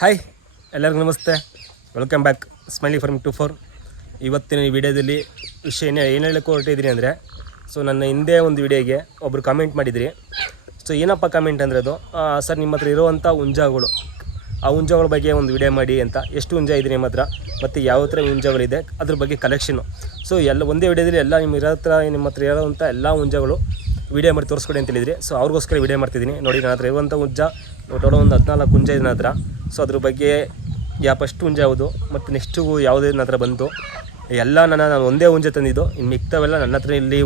Hi ಎಲ್ಲರಿಗೂ ನಮಸ್ತೆ, welcome back smiley form 24. ಇವತ್ತಿನ ಈ ವಿಡಿಯೋದಲ್ಲಿ ವಿಷಯ ಏನು ಹೇಳಕ್ಕೆ ಹೊರಟಿದ್ದೀನಿ ಅಂದರೆ, ಸೊ ನನ್ನ ಹಿಂದೆ ಒಂದು ವಿಡಿಯೋಗೆ ಒಬ್ಬರು ಕಮೆಂಟ್ ಮಾಡಿದಿರಿ. ಸೊ ಏನಪ್ಪ ಕಮೆಂಟ್ ಅಂದರೆ ಅದು, ಸರ್ ನಿಮ್ಮ ಹತ್ರ ಇರುವಂಥ ಹುಂಜಗಳು, ಆ ಹುಂಜಗಳ ಬಗ್ಗೆ ಒಂದು ವಿಡಿಯೋ ಮಾಡಿ ಅಂತ. ಎಷ್ಟು ಹುಂಜ ಇದೆ ನಿಮ್ಮ ಹತ್ರ ಮತ್ತು ಯಾವ ಥರ ಹುಂಜಗಳಿದೆ ಅದ್ರ ಬಗ್ಗೆ ಕಲೆಕ್ಷನು. ಸೊ ಎಲ್ಲ ಒಂದೇ ವಿಡಿಯೋದಲ್ಲಿ ಎಲ್ಲ ನಿಮ್ಮ ಹತ್ರ ಇರೋವಂಥ ಎಲ್ಲ ಹುಂಜಗಳು ವಿಡಿಯೋ ಮಾಡಿ ತೋರಿಸ್ಕೊಡಿ ಅಂತ ಹೇಳಿದ್ರಿ. ಸೊ ಅವ್ರಿಗೋಸ್ಕರ ವಿಡಿಯೋ ಮಾಡ್ತಿದ್ದೀನಿ. ನೋಡಿ, ನನ್ನ ಹತ್ರ ಇರುವಂಥ ಹುಂಜ ಟೋಟಲ್ ಒಂದು 14 ಹುಂಜ ಇದೆ ನನ್ನ ಹತ್ರ. ಸೊ ಅದ್ರ ಬಗ್ಗೆ ಫಸ್ಟ್ ಹುಂಜ ಯಾವುದು ಮತ್ತು ನೆಕ್ಸ್ಟು ಯಾವುದೇ ನನ್ನ ಹತ್ರ ಬಂತು ಎಲ್ಲ ನಾನು ಒಂದೇ ಹುಂಜ ತಂದಿದ್ದು. ಇನ್ನು ಮಿಕ್ತವೆಲ್ಲ ನನ್ನ ಹತ್ರ ಇಲ್ಲಿ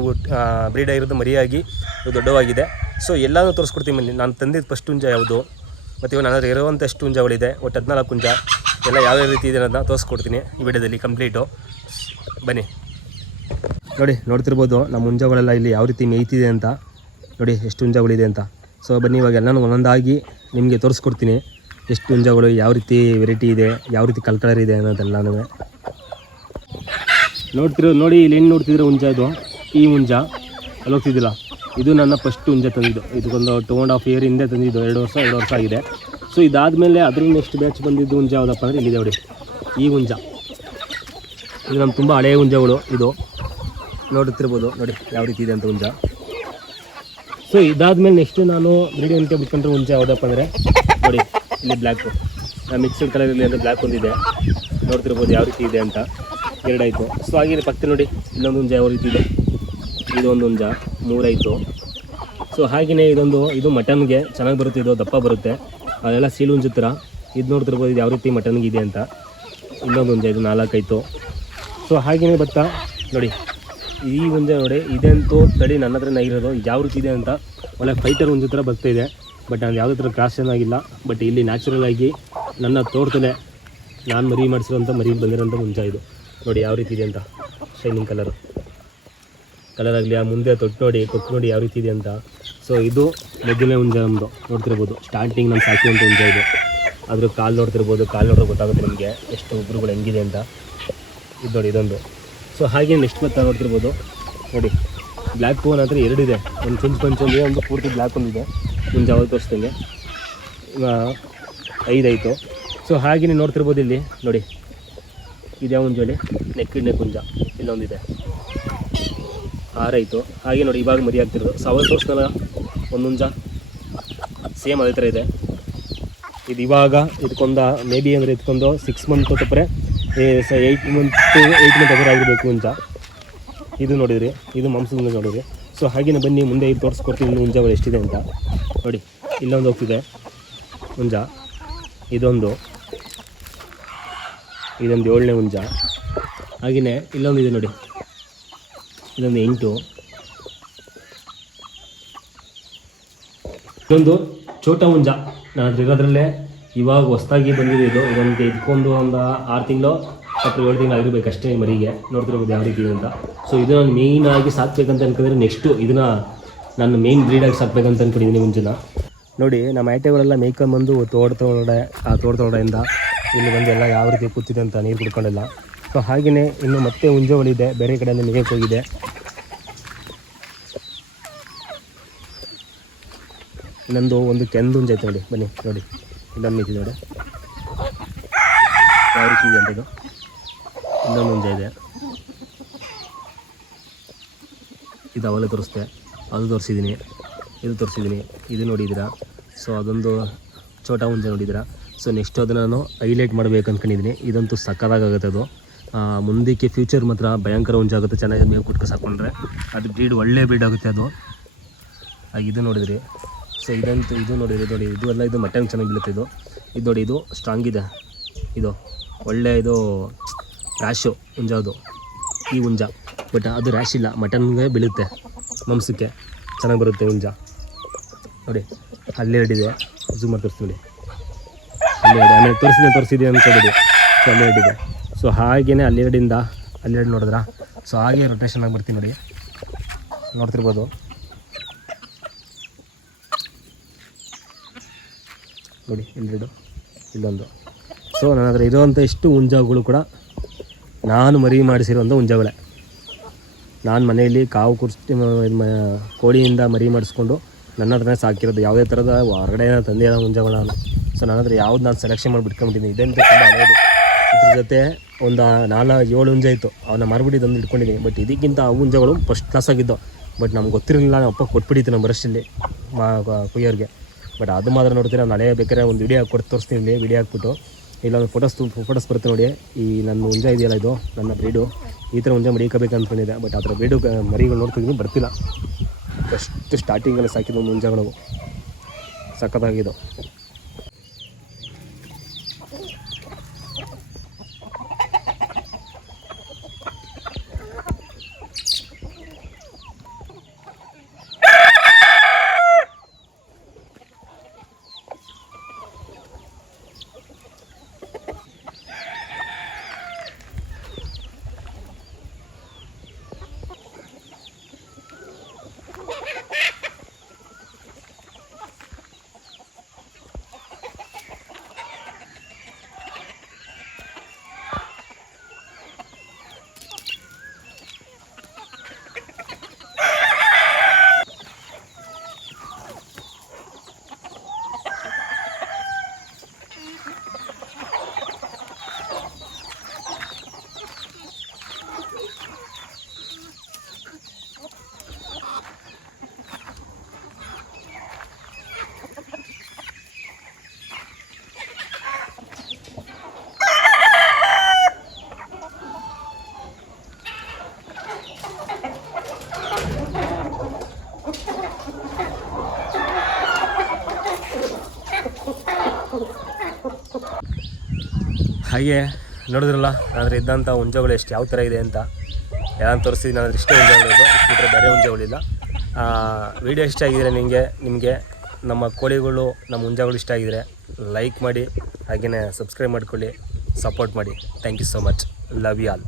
ಬ್ರೀಡ್ ಆಗಿರೋದು ಮರಿಯಾಗಿ ದೊಡ್ಡವಾಗಿದೆ. ಸೊ ಎಲ್ಲನೂ ತೋರಿಸ್ಕೊಡ್ತೀನಿ. ನಾನು ತಂದಿದ್ದು ಫಸ್ಟ್ ಹುಂಜ ಯಾವುದು ಮತ್ತು ಇವಾಗ ನನ್ನ ಹತ್ರ ಇರುವಂಥ ಎಷ್ಟು ಹುಂಜಗಳಿದೆ, ಒಟ್ಟು 14 ಹುಂಜ ಎಲ್ಲ ಯಾವ್ಯಾವ ರೀತಿ ಇದೆ ಅನ್ನೋದನ್ನ ತೋರಿಸ್ಕೊಡ್ತೀನಿ ಈ ವಿಡಿಯೋದಲ್ಲಿ ಕಂಪ್ಲೀಟು. ಬನ್ನಿ ನೋಡಿ, ನೋಡ್ತಿರ್ಬೋದು ನಮ್ಮ ಹುಂಜಗಳೆಲ್ಲ ಇಲ್ಲಿ ಯಾವ ರೀತಿ ಮೇಯ್ತಿದೆ ಅಂತ. ನೋಡಿ ಎಷ್ಟು ಹುಂಜಗಳಿದೆ ಅಂತ. ಸೊ ಬನ್ನಿ ಇವಾಗ ಎಲ್ಲನೂ ಒಂದೊಂದಾಗಿ ನಿಮಗೆ ತೋರಿಸ್ಕೊಡ್ತೀನಿ. ಎಷ್ಟು ಹುಂಜಗಳು, ಯಾವ ರೀತಿ ವೆರೈಟಿ ಇದೆ, ಯಾವ ರೀತಿ ಕಲರ್ ಇದೆ ಅನ್ನೋದೆಲ್ಲನೂ ನೋಡಿ. ಇಲ್ಲಿ ಏನು ನೋಡ್ತಿದ್ರೆ ಹುಂಜ ಇದು, ಈ ಹುಂಜ ಅಲ್ಲಿ ಹೋಗ್ತಿದ್ದಿಲ್ಲ, ಇದು ನನ್ನ ಫಸ್ಟ್ ಹುಂಜ ತಂದಿದ್ದು. ಇದಕ್ಕೊಂದು 2.5 ಇಯರ್ ಹಿಂದೆ ತಂದಿದ್ದು, 2 ವರ್ಷ ಆಗಿದೆ. ಸೊ ಇದಾದಮೇಲೆ ಅದ್ರ ನೆಕ್ಸ್ಟ್ ಬ್ಯಾಚ್ ಬಂದಿದ್ದು ಹುಂಜ ಯಾವುದಪ್ಪ ಅಂದರೆ ಇಲ್ಲಿದೆ ನೋಡಿ, ಈ ಹುಂಜ. ಇದು ನಮ್ಮ ತುಂಬ ಹಳೆಯ ಹುಂಜಗಳು. ಇದು ನೋಡುತ್ತಿರ್ಬೋದು, ನೋಡಿ ಯಾವ ರೀತಿ ಇದೆ ಅಂತ ಹುಂಜ. ಸೊ ಇದಾದಮೇಲೆ ನೆಕ್ಸ್ಟ್ ನಾನು ಬ್ರೀಡಿಂಗ್ ಅಂತ ಬಿಟ್ಕೊಂಡ್ರೆ ಹುಂಜ ಯಾವುದಪ್ಪ ಅಂದರೆ ನೋಡಿ, ಇಲ್ಲಿ ಬ್ಲ್ಯಾಕು, ಮಿಕ್ಸ್ಡ್ ಕಲರಲ್ಲಿ ಅಂದರೆ ಬ್ಲ್ಯಾಕ್ ಒಂದಿದೆ. ನೋಡ್ತಿರ್ಬೋದು ಯಾವ ರೀತಿ ಇದೆ ಅಂತ. 2 ಆಯಿತು. ಸೊ ಹಾಗೆ ಪಕ್ಕ ನೋಡಿ ಇನ್ನೊಂದು ಹುಂಜ ಯಾವ ರೀತಿ ಇದೆ, ಇದೊಂದು ಹುಂಜ 3 ಆಯಿತು. ಸೊ ಹಾಗೆಯೇ ಇದು ಮಟನ್ಗೆ ಚೆನ್ನಾಗಿ ಬರುತ್ತೆ, ಇದು ದಪ್ಪ ಬರುತ್ತೆ. ಅದೆಲ್ಲ ಸೀಲು ಹುಂಜ ಥರ. ಇದು ನೋಡ್ತಿರ್ಬೋದು ಇದು ಯಾವ ರೀತಿ ಮಟನ್ಗೆ ಇದೆ ಅಂತ. ಇನ್ನೊಂದು ಹುಂಜ, ಇದು 4 ಆಯಿತು. ಸೊ ಹಾಗೆಯೇ ಭತ್ತ ನೋಡಿ, ಈ ಹುಂಜ ನೋಡಿ ಇದಂತೂ ತಡಿ ನನ್ನ ಹತ್ರನೇ ಆಗಿರೋದು. ಯಾವ ರೀತಿ ಇದೆ ಅಂತ ಒಳ್ಳೆ ಫೈಟರ್ ಹುಂಜ ಥರ ಬರ್ತಾಯಿದೆ. ಬಟ್ ನಾನು ಯಾವುದೇ ಥರ ಕ್ರಾಸ್ ಏನಾಗಿಲ್ಲ. ಬಟ್ ಇಲ್ಲಿ ನ್ಯಾಚುರಲ್ ಆಗಿ ನನ್ನ ತೋಟದಲ್ಲೇ ನಾನು ಮರಿ ಮಾಡಿಸಿರೋಂಥ ಬಂದಿರೋಂಥ ಹುಂಜ ಇದು. ನೋಡಿ ಯಾವ ರೀತಿ ಇದೆ ಅಂತ, ಶೈನಿಂಗ್ ಕಲರ್ ಆಗಲಿ, ಆ ಮುಂದೆ ಕೊಟ್ಟು ನೋಡಿ ಯಾವ ರೀತಿ ಇದೆ ಅಂತ. ಸೊ ಇದು ಮೊದಲನೇ ಹುಂಜ ನಮ್ಮದು. ನೋಡ್ತಿರ್ಬೋದು ಸ್ಟಾರ್ಟಿಂಗ್ ನಾನು ಸಾಕಿರುವಂಥ ಹುಂಜ ಇದು. ಅದ್ರ ಕಾಲು ನೋಡ್ತಿರ್ಬೋದು, ಕಾಲು ನೋಡ್ರೆ ಗೊತ್ತಾಗುತ್ತೆ ನಿಮಗೆ ಎಷ್ಟು ಉಗುರುಗಳು ಹೆಂಗಿದೆ ಅಂತ. ಇದು ನೋಡಿ ಇದೊಂದು. ಸೊ ಹಾಗೆ ನೆಕ್ಸ್ಟ್ ಮತ್ತೆ ನೋಡ್ತಿರ್ಬೋದು ನೋಡಿ, ಬ್ಲ್ಯಾಕ್ ಫೋನ್ ಹತ್ರ 2 ಇದೆ. ಒಂದು ಪಂಚೊಂದಿದೆ, ಒಂದು ಪೂರ್ತಿ ಬ್ಲ್ಯಾಕ್ ಒಂದಿದೆ. ಹುಂಜ ಅವಾಗ ತೋರಿಸ್ತಂಗೆ 5 ಆಯಿತು. ಸೊ ಹಾಗೆಯೇ ನೋಡ್ತಿರ್ಬೋದು ಇಲ್ಲಿ ನೋಡಿ, ಇದ್ಯಾವ ಹುಂಜ ಹೇಳಿ, ನೆಕ್ ಹುಂಜ ಇಲ್ಲೊಂದಿದೆ, 6 ಆಯಿತು. ಹಾಗೆ ನೋಡಿ ಇವಾಗ ಮರಿ ಆಗ್ತಿರೋದು. ಸೊ ಅವಾಗ ತೋರಿಸ್ತಲ್ಲ ಒಂದು ಹುಂಜ ಸೇಮ್ ಅದೇ ಥರ ಇದೆ. ಇದು ಇವಾಗ ಇದಕ್ಕೊಂದು ಮೇ ಬಿ ಅಂದರೆ ಇದಕ್ಕೊಂದು 6 ಮಂತ್ ತಪ್ಪರೆ 8 ಮಂತ್ ಅದರ ಆಗಿರಬೇಕು ಹುಂಜ. ಇದು ನೋಡಿದ್ರಿ, ಇದು ಮಾಂಸದ ಹುಂಜ ನೋಡಿದ್ರಿ. ಸೊ ಹಾಗೆಯೇ ಬನ್ನಿ ಮುಂದೆ ಇದು ತೋರಿಸ್ಕೊಡ್ತೀನಿ ಇನ್ನು ಹುಂಜಗಳು ಎಷ್ಟಿದೆ ಅಂತ. ನೋಡಿ ಇಲ್ಲೊಂದು ಹೋಗ್ತಿದೆ ಹುಂಜ, ಇದೊಂದು 7ನೇ ಹುಂಜ. ಹಾಗೆಯೇ ಇಲ್ಲೊಂದಿದೆ ನೋಡಿ, ಇದೊಂದು 8. ಇದೊಂದು ಛೋಟ ಹುಂಜ ನನ್ನ ಹತ್ರ ಇರೋದ್ರಲ್ಲೇ ಇವಾಗ ಹೊಸದಾಗಿ ಬಂದಿದೆ. ಇದಕ್ಕೊಂದು 6 ತಿಂಗಳು ಅಥವಾ 7 ತಿಂಗಳು ಆಗಿರ್ಬೇಕು ಅಷ್ಟೇ ಮರಿಗೆ. ನೋಡ್ತಿರ್ಬೋದು ಯಾವ ರೀತಿ ಇದೆ ಅಂತ. ಸೊ ಇದು ನಾನು ಮೇಯ್ನಾಗಿ ಸಾಕ್ಬೇಕಂತ ಅನ್ಕೊಂಡ್ರೆ ನೆಕ್ಸ್ಟು ಇದನ್ನು ನಾನು ಮೇಯ್ನ್ ಬ್ರೀಡಾಗಿ ಸಾಕ್ಬೇಕಂತ ಅಂದ್ಕೊಂಡಿದ್ದೀನಿ ಹುಂಜನ. ನೋಡಿ ನಮ್ಮ ಐಟೆಗಳೆಲ್ಲ ಮೇಯ್ಕೊಂಬಂದು ತೋಟದೊಳಗಡೆಯಿಂದ ಇಲ್ಲಿ ಬಂದು ಎಲ್ಲ ಯಾವ ರೀತಿ ಕೂತಿದೆ ಅಂತ ನೀರು ಕುಡ್ಕೊಂಡಿಲ್ಲ. ಸೊ ಹಾಗೆಯೇ ಇನ್ನು ಮತ್ತೆ ಹುಂಜಗಳಿದೆ, ಬೇರೆ ಕಡೆಯಿಂದ ಮೇಯಕ್ಕೆ ಹೋಗಿದೆ. ಒಂದು ಕೆಂದು ಹುಂಜ ಐತೆ ನೋಡಿ, ಬನ್ನಿ ನೋಡಿ ಇಲ್ಲೊಂದು ನಿಂತಿದೆ ನೋಡಿ ಯಾವ ರೀತಿ ಇದೆ ಅಂತ. ಇದು ಇನ್ನೊಂದು ಹುಂಜ ಇದೆ, ಇದು ಅವೆಲ್ಲ ತೋರಿಸ್ದೆ, ಅದು ತೋರಿಸಿದ್ದೀನಿ, ಇದು ತೋರಿಸಿದ್ದೀನಿ, ಇದು ನೋಡಿದ್ದೀರಾ. ಸೊ ಅದೊಂದು ಛೋಟ ಹುಂಜ ನೋಡಿದ್ದೀರಾ. ಸೊ ನೆಕ್ಸ್ಟ್ ಅದನ್ನು ನಾನು ಹೈಲೈಟ್ ಮಾಡಬೇಕು ಅಂದ್ಕೊಂಡಿದ್ದೀನಿ. ಇದಂತೂ ಸಕ್ಕದಾಗುತ್ತೆ. ಅದು ಮುಂದಕ್ಕೆ ಫ್ಯೂಚರ್ ಮಾತ್ರ ಭಯಂಕರ ಹುಂಜ ಆಗುತ್ತೆ. ಚೆನ್ನಾಗಿ ಮೇವು ಕುಟ್ಕೊ ಸಾಕೊಂಡ್ರೆ ಅದು ಬ್ರೀಡ್ ಒಳ್ಳೆ ಬ್ರೀಡ್ ಆಗುತ್ತೆ ಅದು. ಹಾಗೆ ಇದು ನೋಡಿದ್ರಿ. ಸೊ ಇದು ನೋಡಿರಿ, ನೋಡಿ ಇದು ಎಲ್ಲ ಇದು ಮಟನ್ ಚೆನ್ನಾಗಿ ಬೀಳುತ್ತೆ. ಇದು ನೋಡಿ ಇದು ಸ್ಟ್ರಾಂಗ್ ಇದೆ, ಇದು ಒಳ್ಳೆ ಇದು ರ್ಯಾಶು ಹುಂಜ ಅದು, ಈ ಹುಂಜ. ಬಟ್ ಅದು ರ್ಯಾಶ್ ಇಲ್ಲ, ಮಟನ್ಗೆ ಬೀಳುತ್ತೆ, ಮಾಂಸಕ್ಕೆ ಚೆನ್ನಾಗಿ ಬರುತ್ತೆ ಹುಂಜ. ನೋಡಿ ಅಲ್ಲಿ 2 ಇದೆ, ಝೂಮ್ ಮಾಡಿ ತೋರಿಸ್ತೀನಿ ನೋಡಿ, ಅಲ್ಲಿ 2. ಆಮೇಲೆ ತೋರಿಸಿದೆ ಅಂದ್ಕೊಬಿಡಿ. ಸೊ ಅಲ್ಲಿ 2 ಇದೆ. ಸೊ ಹಾಗೆಯೇ ಅಲ್ಲಿ 2 ನೋಡಿದ್ರಾ. ಸೊ ಹಾಗೆ ರೊಟೇಷನ್ ಆಗಿ ಬರ್ತೀನಿ ನೋಡಿ, ನೋಡ್ತಿರ್ಬೋದು ನೋಡಿ ಇಲ್ಲಿ 2, ಇಲ್ಲೊಂದು. ಸೊ ನನ್ನ ಹತ್ರ ಇರುವಂಥ ಇಷ್ಟು ಹುಂಜಗಳು ಕೂಡ ನಾನು ಮರಿ ಮಾಡಿಸಿರುವಂಥ ಹುಂಜಗಳೇ. ನಾನು ಮನೆಯಲ್ಲಿ ಕಾವು ಕೋಳಿಯಿಂದ ಮರಿ ಮಾಡಿಸ್ಕೊಂಡು ನನ್ನ ಹತ್ರನೇ ಸಾಕಿರೋದು. ಯಾವುದೇ ಥರದ ಹೊರಗಡೆ ತಂದೆಯ ಹುಂಜಗಳು ನಾನು. ಸೊ ನನ್ನ ಹತ್ರ ಯಾವ್ದು ನಾನು ಸೆಲೆಕ್ಷನ್ ಮಾಡಿ ಬಿಟ್ಕೊಂಬಿಟ್ಟಿದ್ದೀನಿ. ಇದಂತ ತುಂಬ ಹಳೆಯದು. ಇದ್ರ ಜೊತೆ ಒಂದು 4-7 ಹುಂಜ ಇತ್ತು, ಅವನ್ನ ಮಾರ್ಬಿಟ್ಟು ತಂದು ಇಟ್ಕೊಂಡಿದ್ದೀನಿ. ಬಟ್ ಇದಕ್ಕಿಂತ ಆ ಹುಂಜಗಳು ಫಸ್ಟ್ ಕ್ಲಾಸ್ ಆಗಿದ್ದು. ಬಟ್ ನಮ್ಗೆ ಗೊತ್ತಿರಲಿಲ್ಲ, ನಮ್ಮ ಅಪ್ಪ ಕೊಟ್ಬಿಟ್ಟಿತ್ತು ನಮ್ಮ ಬ್ರಷಲ್ಲಿ ಕುಯ್ಯೋರಿಗೆ. ಬಟ್ ಅದು ಮಾತ್ರ ನೋಡ್ತೀರಾ, ನಾನು ಹಳೆಯ ಬೇಕಾದ್ರೆ ಒಂದು ವಿಡಿಯೋ ಕೊಟ್ಟು ತೋರಿಸ್ತೀನಿ. ಇಲ್ಲಿ ವಿಡಿಯೋ ಹಾಕ್ಬಿಟ್ಟು ಇಲ್ಲೊಂದು ಫೋಟೋಸ್ ಬರುತ್ತೆ ನೋಡಿ. ಈ ನನ್ನ ಹುಂಜ ಇದೆಯಲ್ಲ, ಇದು ನನ್ನ ಬ್ರೀಡು. ಈ ಥರ ಹುಂಜ ಮಡಿಕೋಬೇಕು ಅಂದ್ಕೊಂಡಿದ್ದೆ. ಬಟ್ ಆ ಥರ ಬ್ರೀಡು ಮರಿಗಳು ನೋಡ್ತಿದ್ದೀನಿ, ಬರ್ತಿಲ್ಲ. ಫಸ್ಟ್ ಸ್ಟಾರ್ಟಿಂಗಲ್ಲಿ ಸಾಕಿದ್ದು ಒಂದು ಹುಂಜಗಳು ಸಖತ್ತಾಗಿದ್ದು. ಹಾಗೆ ನೋಡಿದ್ರಲ್ಲ, ಆದರೆ ಇದ್ದಂಥ ಹುಂಜಗಳು ಎಷ್ಟು ಯಾವ ಥರ ಇದೆ ಅಂತ ಎಲ್ಲ ತೋರಿಸ್ತಿದ್ದೀನಿ. ನಾನು ಇಷ್ಟೇ ಹುಂಜಗಳಿದೆ, ಇಷ್ಟೇ ಬೇರೆ ಹುಂಜಗಳಿಲ್ಲ. ವಿಡಿಯೋ ಇಷ್ಟ ಆಗಿದ್ರೆ ನಿಮಗೆ ನಮ್ಮ ಕೋಳಿಗಳು, ನಮ್ಮ ಹುಂಜಗಳು ಇಷ್ಟ ಆಗಿದ್ರೆ ಲೈಕ್ ಮಾಡಿ, ಹಾಗೆಯೇ ಸಬ್ಸ್ಕ್ರೈಬ್ ಮಾಡ್ಕೊಳ್ಳಿ, ಸಪೋರ್ಟ್ ಮಾಡಿ. Thank you so much. Love you all.